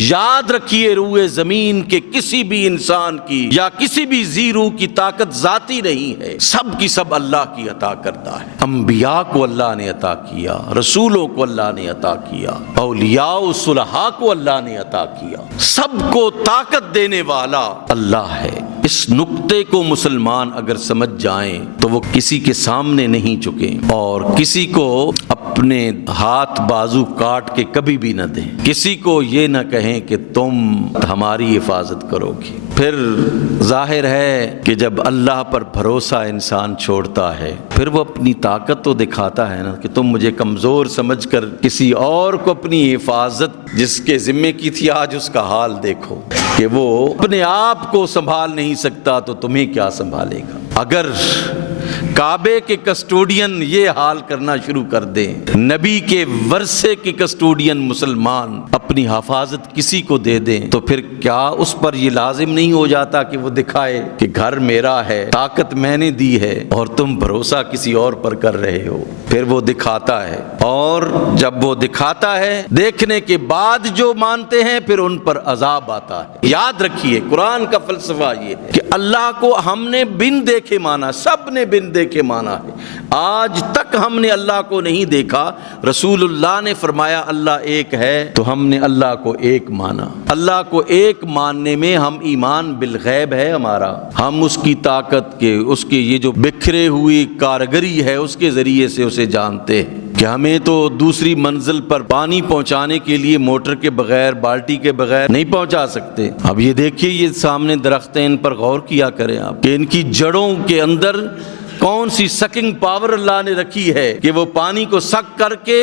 یاد رکھیے روئے زمین کے کسی بھی انسان کی یا کسی بھی ذی روح کی طاقت ذاتی نہیں ہے، سب کی سب اللہ کی عطا کردہ ہے۔ انبیاء کو اللہ نے عطا کیا، رسولوں کو اللہ نے عطا کیا، اولیاء و صلحاء کو اللہ نے عطا کیا، سب کو طاقت دینے والا اللہ ہے۔ اس نقطے کو مسلمان اگر سمجھ جائیں تو وہ کسی کے سامنے نہیں جھکیں اور کسی کو اپنے ہاتھ بازو کاٹ کے کبھی بھی نہ دیں، کسی کو یہ نہ کہیں کہ تم ہماری حفاظت کرو گی۔ پھر ظاہر ہے کہ جب اللہ پر بھروسہ انسان چھوڑتا ہے پھر وہ اپنی طاقت تو دکھاتا ہے نا کہ تم مجھے کمزور سمجھ کر کسی اور کو اپنی حفاظت جس کے ذمے کی تھی، آج اس کا حال دیکھو کہ وہ اپنے آپ کو سنبھال نہیں سکتا تو تمہیں کیا سنبھالے گا۔ اگر کعبے کے کسٹوڈین یہ حال کرنا شروع کر دیں، نبی کے ورثے کے کسٹوڈین مسلمان اپنی حفاظت کسی کو دے دیں، تو پھر کیا اس پر یہ لازم نہیں ہو جاتا کہ وہ دکھائے کہ گھر میرا ہے، طاقت میں نے دی ہے اور تم بھروسہ کسی اور پر کر رہے ہو؟ پھر وہ دکھاتا ہے، اور جب وہ دکھاتا ہے دیکھنے کے بعد جو مانتے ہیں پھر ان پر عذاب آتا ہے۔ یاد رکھیے قرآن کا فلسفہ یہ ہے کہ اللہ کو ہم نے بن دیکھے مانا، سب نے بن دیکھے مانا ہے۔ آج تک ہم نے اللہ کو نہیں دیکھا، رسول اللہ نے فرمایا اللہ ایک ہے تو ہم نے اللہ کو ایک مانا۔ اللہ کو ایک ماننے میں ہم ایمان بالغیب ہے ہمارا، ہم اس کی طاقت کے، اس کی یہ جو بکھرے ہوئی کارگری ہے اس کے ذریعے سے اسے جانتے ہیں کہ ہمیں تو دوسری منزل پر پانی پہنچانے کے لیے موٹر کے بغیر، بالٹی کے بغیر نہیں پہنچا سکتے۔ اب یہ دیکھیے یہ سامنے درخت ہیں، ان پر غور کیا کریں آپ کہ ان کی جڑوں کے اندر کون سی سکنگ پاور اللہ نے رکھی ہے کہ وہ پانی کو سک کر کے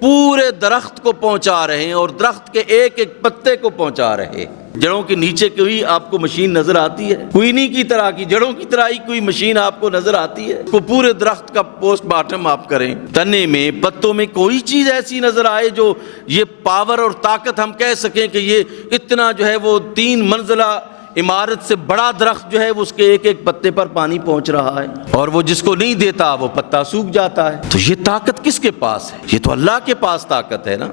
پورے درخت کو پہنچا رہے ہیں اور درخت کے ایک ایک پتے کو پہنچا رہے ہیں۔ جڑوں کے نیچے کوئی آپ کو مشین نظر آتی ہے؟ کوئنی کی طرح کی جڑوں کی طرح ہی کوئی مشین آپ کو نظر آتی ہے؟ کو پورے درخت کا پوسٹ مارٹم آپ کریں، تنے میں، پتوں میں کوئی چیز ایسی نظر آئے جو یہ پاور اور طاقت ہم کہہ سکیں کہ یہ اتنا جو ہے وہ 3 منزلہ عمارت سے بڑا درخت جو ہے وہ اس کے ایک ایک پتے پر پانی پہنچ رہا ہے اور وہ جس کو نہیں دیتا وہ پتا سوکھ جاتا ہے؟ تو یہ طاقت کس کے پاس ہے؟ یہ تو اللہ کے پاس طاقت ہے نا۔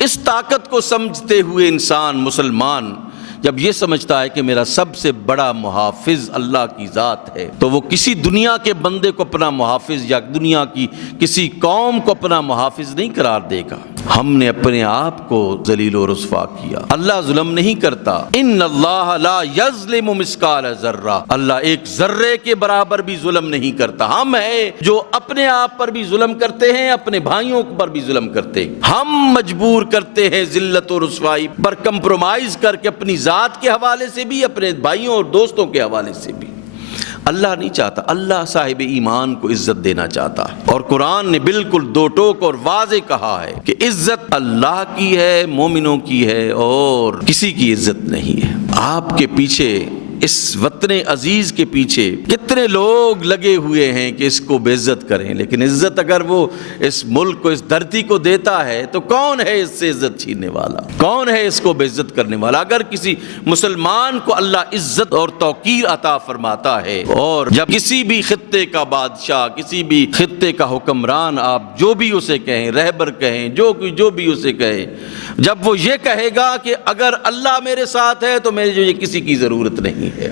اس طاقت کو سمجھتے ہوئے انسان مسلمان جب یہ سمجھتا ہے کہ میرا سب سے بڑا محافظ اللہ کی ذات ہے تو وہ کسی دنیا کے بندے کو اپنا محافظ یا دنیا کی کسی قوم کو اپنا محافظ نہیں قرار دے گا۔ ہم نے اپنے آپ کو ذلیل و رسوا کیا۔ اللہ ظلم نہیں کرتا، ان اللہ لا یظلم مثقال ذرہ، اللہ ایک ذرے کے برابر بھی ظلم نہیں کرتا۔ ہم ہیں جو اپنے آپ پر بھی ظلم کرتے ہیں، اپنے بھائیوں پر بھی ظلم کرتے ہیں۔ ہم مجبور کرتے ہیں ذلت و رسوائی پر کمپرومائز کر کے اپنی ذات کے حوالے سے بھی، اپنے بھائیوں اور دوستوں کے حوالے سے بھی۔ اللہ نہیں چاہتا، اللہ صاحب ایمان کو عزت دینا چاہتا ہے، اور قرآن نے بالکل دو ٹوک اور واضح کہا ہے کہ عزت اللہ کی ہے، مومنوں کی ہے، اور کسی کی عزت نہیں ہے۔ آپ کے پیچھے، اس وطن عزیز کے پیچھے کتنے لوگ لگے ہوئے ہیں کہ اس کو بے عزت کریں، لیکن عزت اگر وہ اس ملک کو، اس دھرتی کو دیتا ہے تو کون ہے اس سے عزت چھیننے والا؟ کون ہے اس کو بے عزت کرنے والا؟ اگر کسی مسلمان کو اللہ عزت اور توقیر عطا فرماتا ہے، اور جب کسی بھی خطے کا بادشاہ، کسی بھی خطے کا حکمران، آپ جو بھی اسے کہیں، رہبر کہیں، جو بھی اسے کہیں، جب وہ یہ کہے گا کہ اگر اللہ میرے ساتھ ہے تو مجھے کسی کی ضرورت نہیں ہے،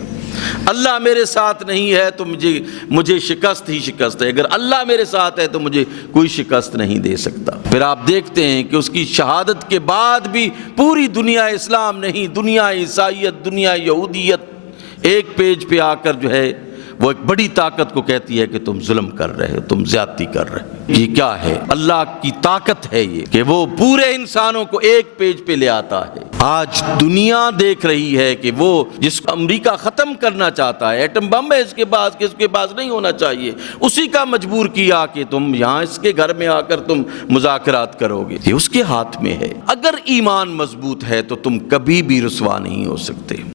اللہ میرے ساتھ نہیں ہے تو مجھے شکست ہی شکست ہے، اگر اللہ میرے ساتھ ہے تو مجھے کوئی شکست نہیں دے سکتا۔ پھر آپ دیکھتے ہیں کہ اس کی شہادت کے بعد بھی پوری دنیا اسلام نہیں، دنیا عیسائیت، دنیا یہودیت ایک پیج پہ آ کر جو ہے وہ ایک بڑی طاقت کو کہتی ہے کہ تم ظلم کر رہے ہو، تم زیادتی کر رہے ہو۔ یہ کیا ہے؟ اللہ کی طاقت ہے یہ کہ وہ پورے انسانوں کو ایک پیج پہ لے آتا ہے۔ آج دنیا دیکھ رہی ہے کہ وہ جس کو امریکہ ختم کرنا چاہتا ہے، ایٹم بم ہے اس کے پاس نہیں ہونا چاہیے، اسی کا مجبور کیا کہ تم یہاں اس کے گھر میں آ کر تم مذاکرات کرو گے، یہ اس کے ہاتھ میں ہے۔ اگر ایمان مضبوط ہے تو تم کبھی بھی رسوا نہیں ہو سکتے۔